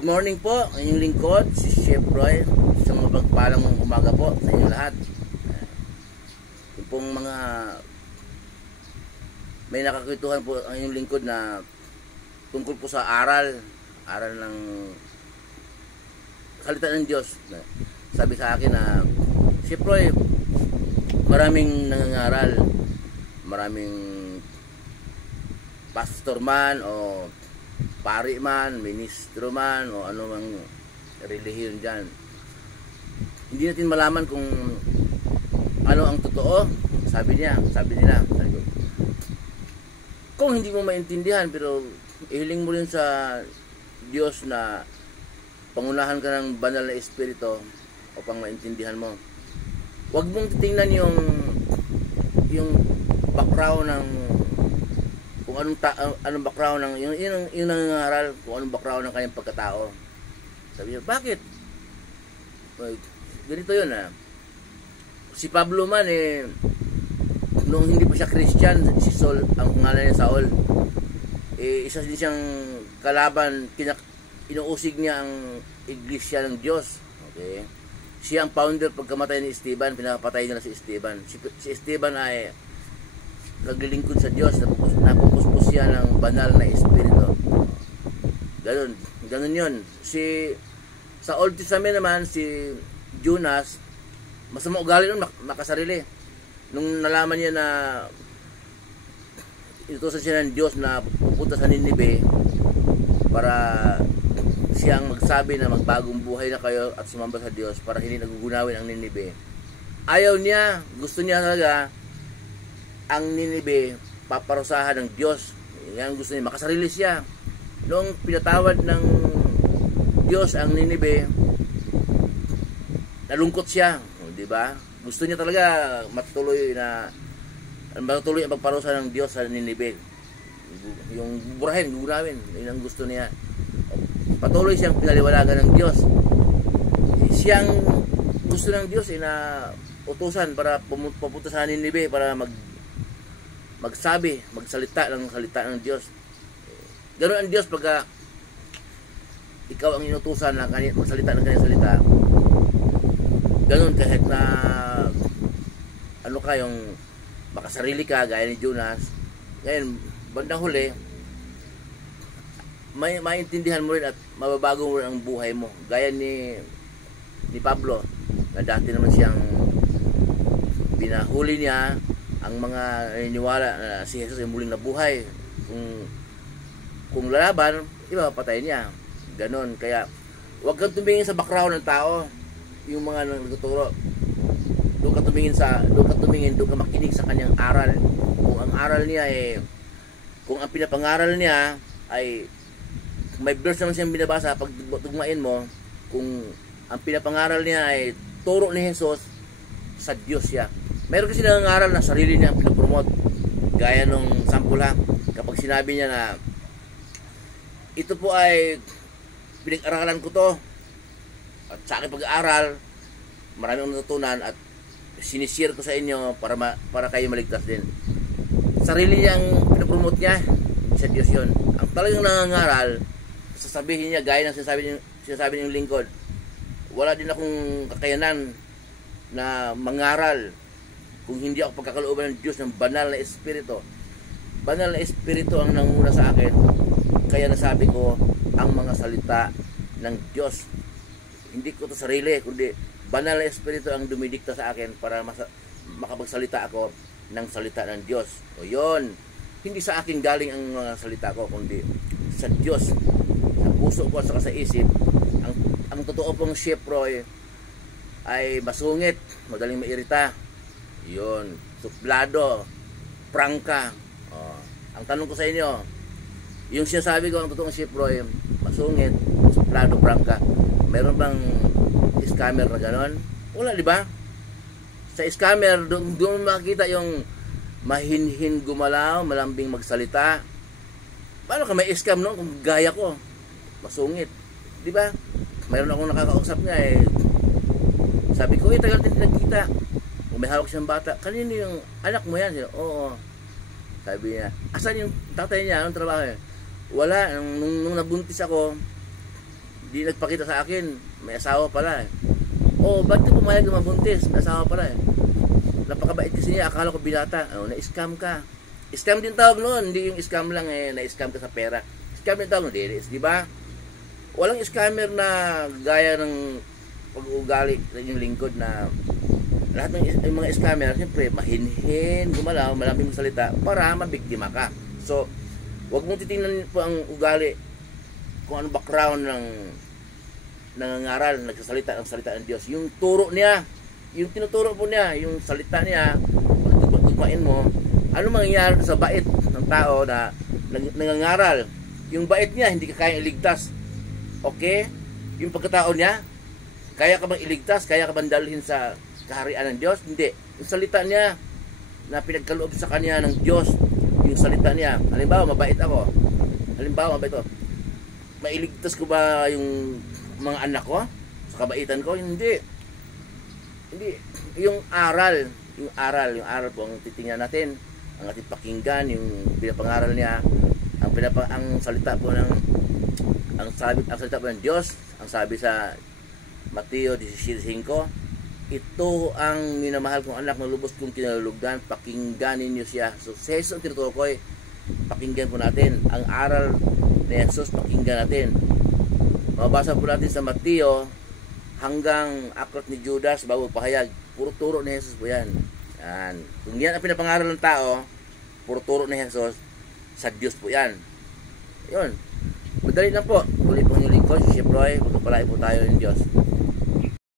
Good morning po, ang inyong lingkod, si Chef Roy. Isang mapagpalang umaga po sa inyo lahat. Yung pong mga may nakakituhan po ang inyong lingkod na tungkol po sa aral ng salita ng Diyos. Sabi sa akin na, Chef Roy, maraming nangangaral, maraming pastor man o pari man, ministro man o ano mang relihiyon dyan. Hindi natin malaman kung ano ang totoo. Sabi nila, kung hindi mo maintindihan, pero ihiling mo rin sa Diyos na pangunahan ka ng banal na espiritu upang maintindihan mo. Huwag mong titingnan yung background ng kung anong background ng yung nangangaral, kung anong background ng kanyang pagkatao. Sabi niya, bakit? Ganito yun Si Pablo man noong hindi pa siya Christian, si Saul, ang pangalan niya Saul, isa din siyang kalaban, inuusig niya ang iglesia ng Diyos. Okay? Siya ang founder pagkamatay ni Esteban, pinapatay nila si Esteban. Si Esteban ay naglilingkod sa Diyos, napupuspos siya ng banal na espiritu. Ganun yun. Sa Old Testament naman, si Jonas, masama ugali nun, makasarili. Nung nalaman niya na inutusan siya ng Diyos na pupunta sa Ninive para siyang magsabi na magbagong buhay na kayo at sumamba sa Diyos para hindi nagugunawin ang Ninive. Ayaw niya, gusto niya talaga ang Ninive paparusahan ng Diyos. Yan gusto niya, makasarili siya. Noong pinatawad ng Diyos ang Ninive, nalungkot siya, di ba? Gusto niya talaga matutuloy ang pagparusa ng Diyos sa Ninive. Yung burahin, gugunawin. Yun ang gusto niya. Patuloy siyang pinaliwalagan ng Diyos. Siyang gusto ng Diyos na utusan para pupunta sa Ninive para magsalita ng Diyos. Ganoon ang Diyos pagka ikaw ang inutusan na magsalita ng kanyang salita. Ganoon kahit na yung makasarili ka gaya ni Jonas. Ngayon, bandang huli, maintindihan mo rin at mababago mo rin ang buhay mo. Gaya ni Pablo, na dati naman siyang binahuli niya ang mga naniniwala na si Jesus ay muling nabuhay. Kung lalaban, ipapatay niya. Ganon. Kaya huwag kang tumingin sa background ng tao, yung mga nagtuturo. Doon ka makinig sa kanyang aral. Kung ang aral niya kung ang pinapangaral niya ay may verse naman siyang binabasa, pag tugmain mo, kung ang pinapangaral niya ay turo ni Jesus, sa Diyos siya. Meron kasi nangangaral na sarili niya ang pinapromote. Gaya nung sample kapag sinabi niya na ito po ay pinag-aralan ko to at sa aking pag-aaral marami akong natutunan at sinishare ko sa inyo para kayo maligtas din. Sarili niyang pinapromote niya, sa Diyos yun. Ang talagang nangangaral, sasabihin niya gaya ng sinasabi niyong lingkod, wala din akong kakayanan na mangaral kung hindi ako pagkakalooban ng Diyos ng banal na espiritu. Banal na espiritu ang nanguna sa akin. Kaya nasabi ko ang mga salita ng Diyos. Hindi ko to sarili, kundi banal na espiritu ang dumidikta sa akin para makapagsalita ako ng salita ng Diyos. O yun, hindi sa akin galing ang mga salita ko, kundi sa Diyos, sa puso ko at sa isip. Ang totoo pong Chef Roy ay masungit, madaling mairita. Yun, suplado, prangka. Ang tanong ko sa inyo, yung sinasabi ko ang totoong Chef Roy, masungit, suplado, prangka, meron bang scammer na ganon? Wala, di ba? Sa scammer, doon makikita yung mahinhin gumalaw, malambing magsalita. Paano ka may scam no? Kung gaya ko, masungit, di ba? Mayroon akong nakakausap nga sabi ko, tagal din nagkita. Kung may hawak siyang bata, kanino yung anak mo yan? Oo. Sabi niya, asan yung tatay niya? Anong trabaho niya? Wala. Nung nabuntis ako, Di nagpakita sa akin, may asawa pala eh. Oh, ba't ka pumayag na mabuntis? May asawa pala eh. Napakabait kasi niya, akala ko binata. Oh, na-scam ka. Scam din tawag noon, hindi yung scam lang eh, na-scam ka sa pera. Scam din tawag noon, di ba? Walang scammer na gaya ng pag-uugali ng yung lingkod na lahat ng mga scammer, siyempre, mahinhin, gumalaw, malaming salita para mabiktima ka. So, wag mong titingnan po ang ugali kung ano background ng nangangaral, nagsasalita ang salita ng Diyos. Yung turo niya, yung tinuturo po niya, yung salita niya, pagtugmain mo, ano mangyayari sa bait ng tao na nangangaral. Yung bait niya, hindi ka kayang iligtas. Okay? Yung pagkatao niya, kaya ka bang iligtas? Kaya ka bang dalhin sa kaharian ng Diyos? Hindi. Yung salita niya na pinagkaloob sa kanya ng Diyos, yung salita niya, halimbawa, mabait ako. Halimbawa, mabait ako. Mailigtas ko ba yung mga anak ko? Sa kabaitan ko? Hindi. Hindi. Yung aral po ang titingnan natin, ang ating pakinggan, yung pinapangaral niya, ang salita po ng ang salita po ng Diyos, ang sabi sa Mateo 17:5, ito ang minamahal kong anak na lubos kong kinalulugdan, pakinggan ninyo siya. So, si Jesus ang tinutukoy, pakinggan po natin. Ang aral ni Jesus, pakinggan natin. Mabasa po natin sa Mateo hanggang aklat ni Judas bago pahayag. Puro turo ni Jesus po yan. Yan. Kung yan ang pinapangaral ng tao, puro turo ni Jesus, sa Diyos po yan. Yun. Madali lang po. Muli po yung lingkod, si Chef Roy, magpapalay po tayo ng Diyos.